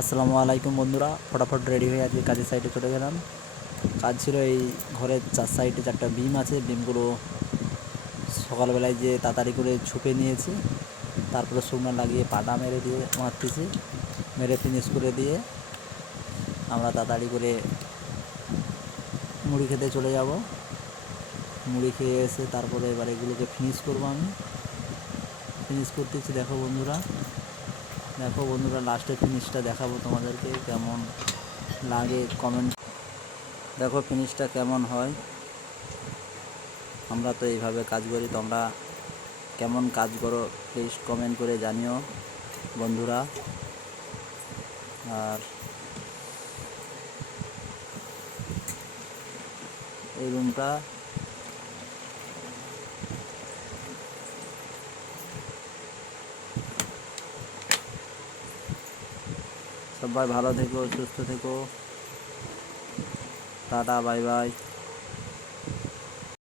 আসসালামু আলাইকুম বন্ধুরা, ফটাফট রেডি হয়ে আজকে কাজের সাইডে চলে গেলাম। কাজ ছিল এই ঘরের চার সাইডে 4টা বিম আছে, বিমগুলো সকালবেলায় যে তাড়াতাড়ি করে ছুপে নিয়েছি, তারপরে শুকনো লাগিয়ে পাটা মেরে দিয়ে মারতেছি, মেরে ফিনিশ করে দিয়ে আমরা তাড়াতাড়ি করে মুড়ি খেতে চলে যাব। মুড়ি খেয়ে এসে তারপরে এবার এগুলোকে ফিনিশ করবো। আমি ফিনিশ করতেছি, দেখো বন্ধুরা লাস্টের ফিনিশটা দেখাবো তোমাদেরকে, কেমন লাগে কমেন্ট দেখো ফিনিশটা কেমন হয়। আমরা তো এইভাবে কাজ করি, তোমরা কেমন কাজ করো প্লিজ কমেন্ট করে জানিও বন্ধুরা। আর এই রুমটা সবাই ভালো থেকো, সুস্থ থেকো, টাটা, বাই বাই।